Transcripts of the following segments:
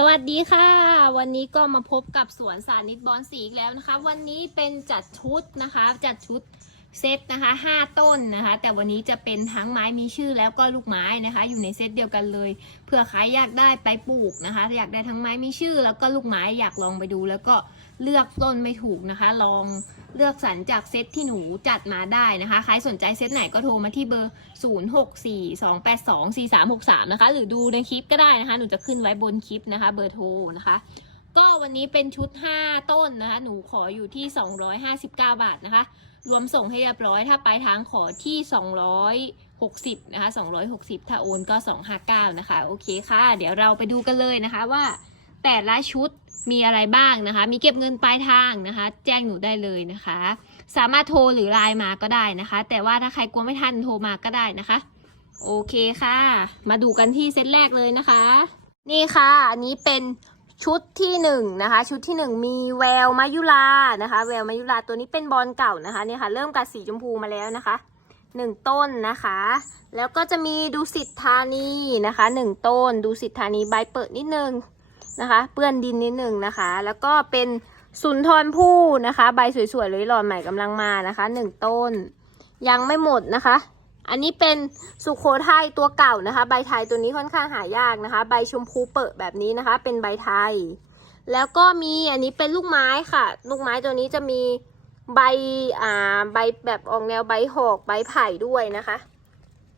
สวัสดีค่ะ วันนี้ก็มาพบกับสวนสานิตบอนสีอีกแล้วนะคะ วันนี้เป็นจัดชุดนะคะ จัดชุด เซตนะคะห้าต้นนะคะ แต่วันนี้จะเป็นทั้งไม้มีชื่อแล้วก็ลูกไม้นะคะ อยู่ในเซตเดียวกันเลยเผื่อใครอยากได้ไปปลูกนะคะ อยากได้ทั้งไม้มีชื่อ แล้วก็ลูกไม้อยากลองไปดู แล้วก็เลือกต้นไม่ถูกนะคะ ลองเลือกสรรจากเซตที่หนูจัดมาได้นะคะ ใครสนใจเซตไหนก็โทรมาที่เบอร์ 0642824363 นะคะ หรือดูในคลิปก็ได้นะคะ หนูจะขึ้นไว้บนคลิปนะคะ เบอร์โทรนะคะ ก็วันนี้เป็นชุด 5 ต้นนะคะ หนูขออยู่ที่ 259 บาทนะคะ รวมส่งให้เรียบร้อย ถ้าปลายทางขอที่ 260 นะคะ 260 ถ้าโอนก็ 259 นะคะ โอเคค่ะ เดี๋ยวเราไปดูกันเลยนะคะว่า แต่ละชุดมีอะไรบ้างนะคะ มีเก็บเงินปลายทางนะคะ แจ้งหนูได้เลยนะคะ สามารถโทรหรือไลน์มาก็ได้นะคะ แต่ว่าถ้าใครกลัวไม่ทันโทรมาก็ได้นะคะ โอเคค่ะ มาดูกันที่เซตแรกเลยนะคะ นี่ค่ะ อันนี้เป็น ชุดที่หนึ่งนะคะ ชุดที่หนึ่งมีแววมายุรานะคะ แววมายุราตัวนี้เป็นบอลเก่านะคะเนี่ยค่ะเริ่มกัดสีชมพูมาแล้วนะคะหนึ่งต้นนะคะ แล้วก็จะมีดูสิทธานีนะคะหนึ่งต้น ดูสิทธานีใบเปิดนิดนึงนะคะเปื้อนดินนิดนึงนะคะ แล้วก็เป็นสุนทรภู่นะคะ ใบสวยๆเลยหลอดใหม่กำลังมานะคะหนึ่งต้น ยังไม่หมดนะคะ อันนี้เป็นสุโขทัยตัวเก่านะคะ ใบไทยตัวนี้ค่อนข้างหายากนะคะ ใบชมพูเปิดแบบนี้นะคะ เป็นใบไทย แล้วก็มีอันนี้เป็นลูกไม้ค่ะ ลูกไม้ตัวนี้จะมีใบอ่าใบแบบออกแนวใบหอกใบไผ่ด้วยนะคะ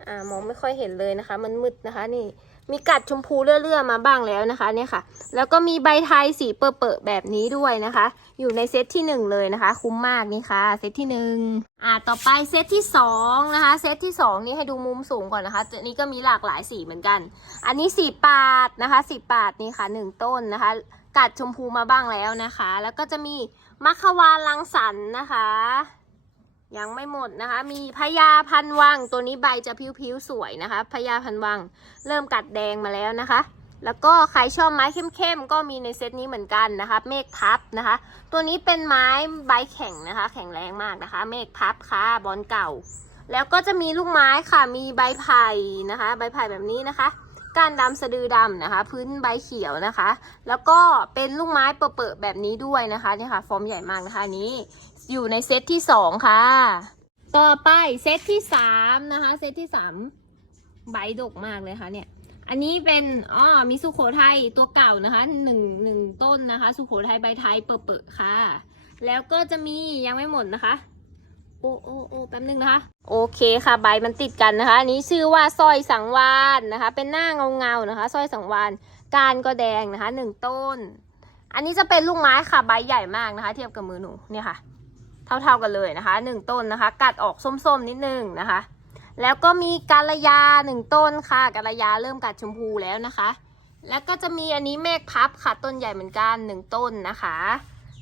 อ่ามองไม่ค่อยเห็นเลยนะคะ มันมืดนะคะนี่ มีกัดชมพูเลื่อๆมาบ้างแล้วนะคะเนี่ยค่ะ แล้วก็มีใบไทยสีเปิดๆแบบนี้ด้วยนะคะ อยู่ในเซตที่หนึ่งเลยนะคะ คุ้มมากนี่ค่ะเซตที่หนึ่งอ่าต่อไปเซตที่สองนะคะเซตที่สองนี่ให้ดูมุมสูงก่อนนะคะนี้ก็มีหลากหลายสีเหมือนกัน อันนี้สีปาดนะคะสีปาดนี่ค่ะหนึ่งต้นนะคะ กัดชมพูมาบ้างแล้วนะคะ แล้วก็จะมีมัคควานลังสรรค์นะคะ ยังไม่หมดนะคะ มีพญาพันวัง ตัวนี้ใบจะผิวๆสวยนะคะพญาพันวัง เริ่มกัดแดงมาแล้วนะคะ แล้วก็ใครชอบไม้เข้มๆก็มีในเซตนี้เหมือนกันนะคะ เมฆพับนะคะ ตัวนี้เป็นไม้ใบแข็งนะคะ แข็งแรงมากนะคะ เมฆพับค่ะบอลเก่า แล้วก็จะมีลูกไม้ค่ะมีใบไผ่นะคะ ใบไผ่แบบนี้นะคะก้านดำสะดือดำนะคะ พื้นใบเขียวนะคะ แล้วก็เป็นลูกไม้เปิดๆแบบนี้ด้วยนะคะเนี่ยค่ะ ฟอร์มใหญ่มากนะคะนี้ อยู่ในเซตที่สองค่ะ ต่อไปเซตที่สามนะคะ เซตที่สามใบดกมากเลยค่ะเนี่ย อันนี้เป็นอ๋อมีสุโขทัยตัวเก่านะคะหนึ่งหนึ่งต้นนะคะ สุโขทัยใบไทยเปิดๆค่ะ แล้วก็จะมียังไม่หมดนะคะโอ้โอ้โอ้แป๊บนึงนะคะ โอเคค่ะ ใบมันติดกันนะคะ อันนี้ชื่อว่าสร้อยสังวานนะคะ เป็นหน้าเงาเงาๆนะคะสร้อยสังวานการก็แดงนะคะหนึ่งต้น อันนี้จะเป็นลูกไม้ค่ะใบใหญ่มากนะคะ เทียบกับมือหนูเนี่ยค่ะ เท่าๆกันเลยนะคะหนึ่งต้นนะคะ กัดออกส้มๆนิดนึงนะคะ แล้วก็มีกาลยาหนึ่งต้นค่ะกาลยาเริ่มกัดชมพูแล้วนะคะ แล้วก็จะมีอันนี้เมฆพับค่ะต้นใหญ่เหมือนกันหนึ่งต้นนะคะ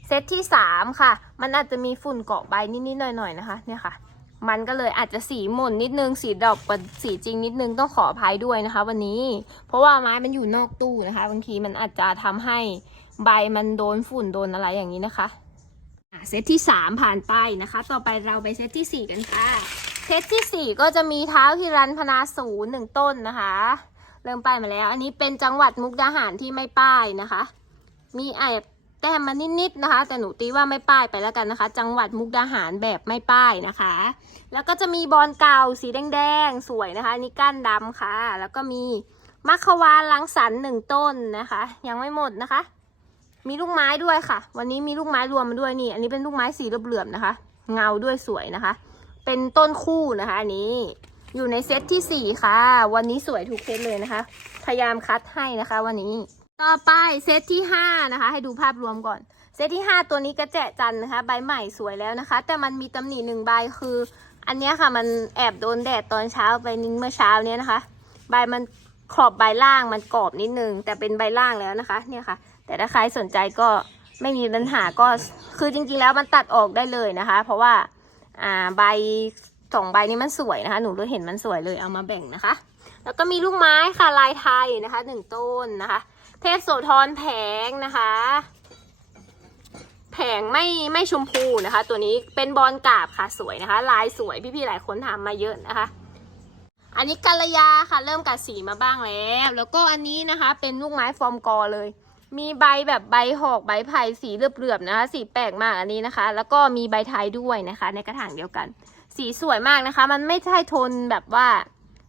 เซตที่สามค่ะ มันอาจจะมีฝุ่นเกาะใบนิดๆหน่อยๆนะคะเนี่ยค่ะ มันก็เลยอาจจะสีหม่นนิดนึง สีดอกกว่าสีจริงนิดนึงต้องขออภัยด้วยนะคะ วันนี้ เพราะว่าไม้มันอยู่นอกตู้นะคะ บางทีมันอาจจะทำให้ใบมันโดนฝุ่นโดนอะไรอย่างนี้นะคะ เซตที่3ผ่านไปนะคะ ต่อไปเราไปเซตที่4กันค่ะ เซตที่4ก็จะมีเท้าฮิรันพนาศูนย์หนึ่งต้นนะคะ เริ่มป้ายมาแล้ว อันนี้เป็นจังหวัดมุกดาหารที่ไม่ป้ายนะคะ มีแอบแต้มมานิดๆนะคะ แต่หนูตีว่าไม่ป้ายไปแล้วกันนะคะ จังหวัดมุกดาหารแบบไม่ป้ายนะคะ แล้วก็จะมีบอลเก่าสีแดงๆสวยนะคะอันนี่ก้านดำค่ะ แล้วก็มีมัคควานลังสรรค์หนึ่งต้นนะคะ ยังไม่หมดนะคะ มีลูกไม้ด้วยค่ะ วันนี้มีลูกไม้รวมมาด้วยนี่ อันนี้เป็นลูกไม้สีเหลือบๆนะคะ เงาด้วยสวยนะคะ เป็นต้นคู่นะคะอันนี้ อยู่ในเซตที่สี่ค่ะ วันนี้สวยทุกเซตเลยนะคะ พยายามคัดให้นะคะ วันนี้ ต่อไปเซตที่ห้านะคะ ให้ดูภาพรวมก่อน เซตที่ห้าตัวนี้กระแจจันนะคะ ใบใหม่สวยแล้วนะคะ แต่มันมีตำหนิหนึ่งใบคือ อันนี้ค่ะมันแอบโดนแดดตอนเช้าไปนิ้งเมื่อเช้าเนี้ยนะคะ ใบมันขอบใบล่างมันกรอบนิดนึงแต่เป็นใบล่างแล้วนะคะ เนี่ยค่ะ แต่ถ้าใครสนใจก็ไม่มีปัญหาก็คือจริงๆแล้วมันตัดออกได้เลยนะคะ เพราะว่าอ่าใบสองใบนี้มันสวยนะคะ หนูรู้เห็นมันสวยเลยเอามาแบ่งนะคะ แล้วก็มีลูกไม้ค่ะลายไทยนะคะหนึ่งต้นนะคะ เทพโสธรแผงนะคะ แผงไม่ไม่ชมพูนะคะ ตัวนี้เป็นบอลกาบค่ะสวยนะคะ ลายสวยพี่ๆหลายคนถามมาเยอะนะคะ อันนี้กัลยาค่ะเริ่มกัดสีมาบ้างแล้ว แล้วก็อันนี้นะคะ เป็นลูกไม้ฟอร์มกอเลย มีใบแบบใบหอกใบไผ่สีเหลือบๆนะคะ สีแปลกมากอันนี้นะคะ แล้วก็มีใบไทยด้วยนะคะ ในกระถางเดียวกัน สีสวยมากนะคะ มันไม่ใช่โทนแบบว่า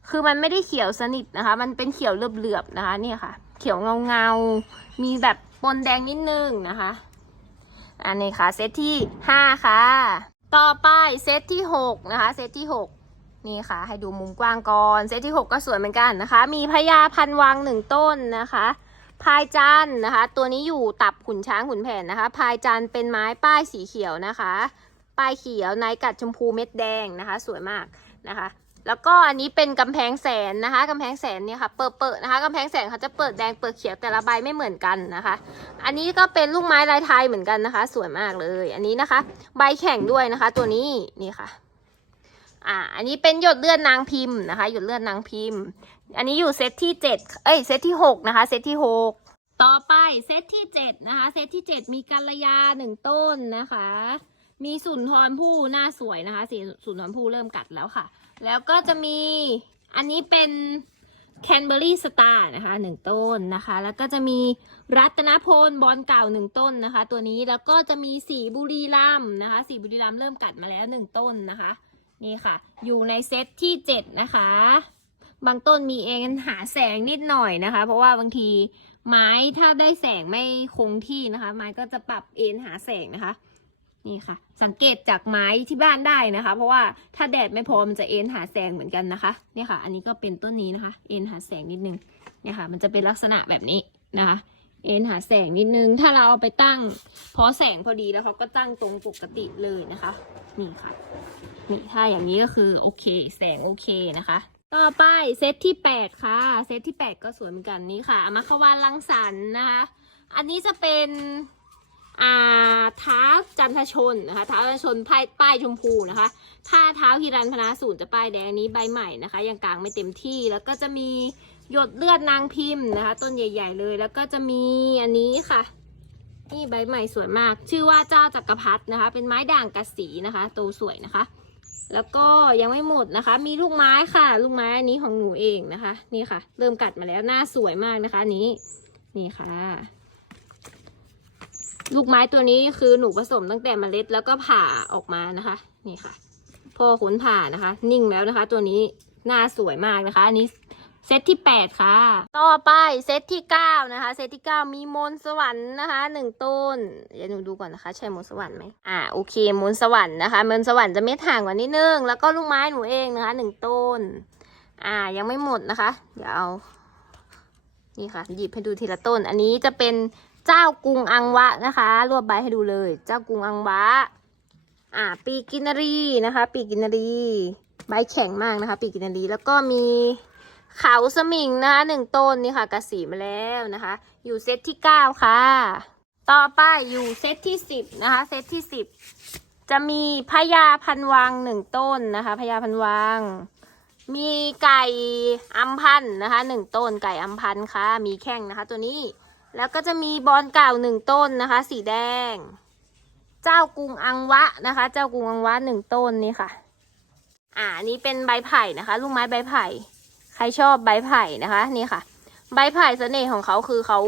คือมันไม่ได้เขียวสนิทนะคะ มันเป็นเขียวเหลือบๆนะคะเนี่ยค่ะ เขียวเงาๆ มีแบบปนแดงนิดนึงนะคะ อันนี้ค่ะเซตที่ห้าค่ะ ต่อไปเซตที่หกนะคะเซตที่หกนี่ค่ะ ให้ดูมุมกว้างก่อนเซตที่หกก็สวยเหมือนกันนะคะ มีพญาพันวังหนึ่งต้นนะคะ พายจันนะคะ ตัวนี้อยู่ตับขุนช้างขุนแผนนะคะ พายจันเป็นไม้ป้ายสีเขียวนะคะ ป้ายเขียวในกัดชมพูเม็ดแดงนะคะ สวยมากนะคะ แล้วก็อันนี้เป็นกำแพงแสนนะคะกำแพงแสนเนี่ยค่ะเปิดเปิดนะคะกำแพงแสนเขาจะเปิดแดงเปิดเขียวแต่ละใบไม่เหมือนกันนะคะ อันนี้ก็เป็นลูกไม้ลายไทยเหมือนกันนะคะ สวยมากเลย อันนี้นะคะ ใบแข็งด้วยนะคะ ตัวนี้นี่ค่ะ อ่า อันนี้เป็นหยดเลือดนางพิมพ์นะคะ หยดเลือดนางพิมพ์ อันนี้อยู่เซตที่เจ็ดเอ้ย เซตที่หกนะคะ เซตที่หกต่อไปเซตที่เจ็ดนะคะ เซตที่เจ็ดมีกัลยาหนึ่งต้นนะคะ มีสุนทรภู่หน้าสวยนะคะสีสุนทรภู่เริ่มกัดแล้วค่ะ แล้วก็จะมีอันนี้เป็นแคนเบอรี่สตาร์นะคะหนึ่งต้นนะคะ แล้วก็จะมีรัตนพลบอลเก่าหนึ่งต้นนะคะ ตัวนี้แล้วก็จะมีสีบุรีรัมนะคะ สีบุรีรัมเริ่มกัดมาแล้วหนึ่งต้นนะคะ นี่ค่ะ อยู่ในเซตที่เจ็ดนะคะ บางต้นมีเองหาแสงนิดหน่อยนะคะ เพราะว่าบางทีไม้ถ้าได้แสงไม่คงที่นะคะ ไม้ก็จะปรับเอนหาแสงนะคะ นี่ค่ะ สังเกตจากไม้ที่บ้านได้นะคะ เพราะว่าถ้าแดดไม่พอมันจะเอ็นหาแสงเหมือนกันนะคะเนี่ยค่ะ อันนี้ก็เป็นต้นนี้นะคะ เอ็นหาแสงนิดนึงเนี่ยค่ะ มันจะเป็นลักษณะแบบนี้นะคะ เอ็นหาแสงนิดนึง ถ้าเราเอาไปตั้ง พอแสงพอดีแล้วเขาก็ตั้งตรงปกติเลยนะคะ นี่ค่ะ นี่ถ้าอย่างนี้ก็คือโอเค แสงโอเคนะคะ ต่อไปเซตที่ 8 ค่ะ เซตที่ 8 ก็สวยเหมือนกันนี่ค่ะมัควานลังสรรนะคะ อันนี้จะเป็นอาเท้าจันทชนนะคะเท้าจันทชนป้ายป้ายชมพูนะคะถ้าเท้าฮิรันพนาสูตรจะป้ายแดงนี้ใบใหม่นะคะยังกลางไม่เต็มที่แล้วก็จะมีหยดเลือดนางพิมพ์นะคะ ต้นใหญ่ ๆ เลย แล้วก็จะมีอันนี้ค่ะ นี่ใบใหม่สวยมาก ชื่อว่าเจ้าจักรพรรดินะคะ เป็นไม้ด่างกระสีนะคะโตสวยนะคะ แล้วก็ยังไม่หมดนะคะ มีลูกไม้ค่ะ ลูกไม้อันนี้ของหนูเองนะคะ นี่ค่ะ เริ่มกัดมาแล้วหน้าสวยมากนะคะนี้ นี่ค่ะ ลูกไม้ตัวนี้คือหนูผสมตั้งแต่เมล็ดแล้วก็ผ่าออกมานะคะ นี่ค่ะ พอขนผ่านะคะ นิ่งแล้วนะคะ ตัวนี้หน้าสวยมากนะคะอันนี้ เซตที่แปดค่ะ ต่อไปเซตที่เก้านะคะ เซตที่เก้ามีมนต์สวรรค์นะคะหนึ่งต้น เดี๋ยวหนูดูก่อนนะคะ ใช่มนสวรรค์ไหมอ่าโอเคมนสวรรค์นะคะมนสวรรค์จะเม็ดห่างกว่านิดนึง แล้วก็ลูกไม้หนูเองนะคะหนึ่งต้น อ่ายังไม่หมดนะคะ เดี๋ยวเอา นี่ค่ะ หยิบให้ดูทีละต้น อันนี้จะเป็นเจ้ากรุงอังวะนะคะ รวบใบให้ดูเลย เจ้ากรุงอังวะ อ่า ปีกินรีนะคะ ปีกินรี ใบแข็งมากนะคะ ปีกินรี แล้วก็มี ขาสมิงนะคะหนึ่งต้นนี่ค่ะกระสีมาแล้วนะคะ อยู่เซตที่เก้าค่ะ ต่อไปอยู่เซตที่สิบนะคะเซตที่สิบจะมีพญาพันวังหนึ่งต้นนะคะพญาพันวัง มีไก่อัมพันนะคะหนึ่งต้นไก่อัมพันค่ะ มีแข้งนะคะ ตัวนี้แล้วก็จะมีบอลเก่าหนึ่งต้นนะคะ สีแดง เจ้ากรุงอังวะนะคะ เจ้ากรุงอังวะหนึ่งต้นนี่ค่ะ อ่านี้เป็นใบไผ่นะคะ ลูกไม้ใบไผ่ ครชอบใบไผ่นะคะนี่ค่ะ ใบไผ่เสน่ห์ของเขาคือเขา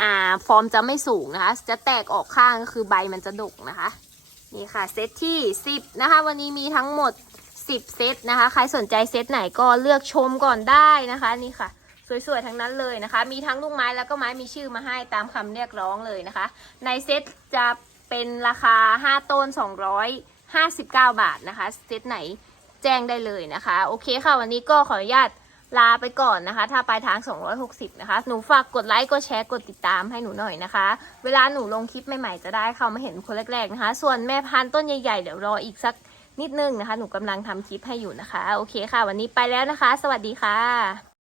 อ่าฟอร์มจะไม่สูงนะคะ จะแตกออกข้างก็คือใบมันจะดกนะคะ นี่ค่ะเซตที่สิบนะคะ วันนี้มีทั้งหมดสิบเซตนะคะ ใครสนใจเซตไหนก็เลือกชมก่อนได้นะคะนี่ค่ะสวยๆ ทั้งนั้นเลยนะคะ มีทั้งลูกไม้แล้วก็ไม้มีชื่อมาให้ตามคำเรียกร้องเลยนะคะ ในเซตจะเป็นราคา 5 ต้น 259 บาทนะคะ เซตไหน แจ้งได้เลยนะคะ โอเคค่ะ วันนี้ก็ขออนุญาตลาไปก่อนนะคะ ถ้าปลายทาง 260 นะคะ หนูฝากกดไลค์กดแชร์กดติดตามให้หนูหน่อยนะคะ เวลาหนูลงคลิปใหม่ๆจะได้เข้ามาเห็นคนแรกๆนะคะ ส่วนแม่พันธุ์ต้นใหญ่ๆ เดี๋ยวรออีกสักนิดนึงนะคะ หนูกำลังทำคลิปให้อยู่นะคะ โอเคค่ะ วันนี้ไปแล้วนะคะ สวัสดีค่ะ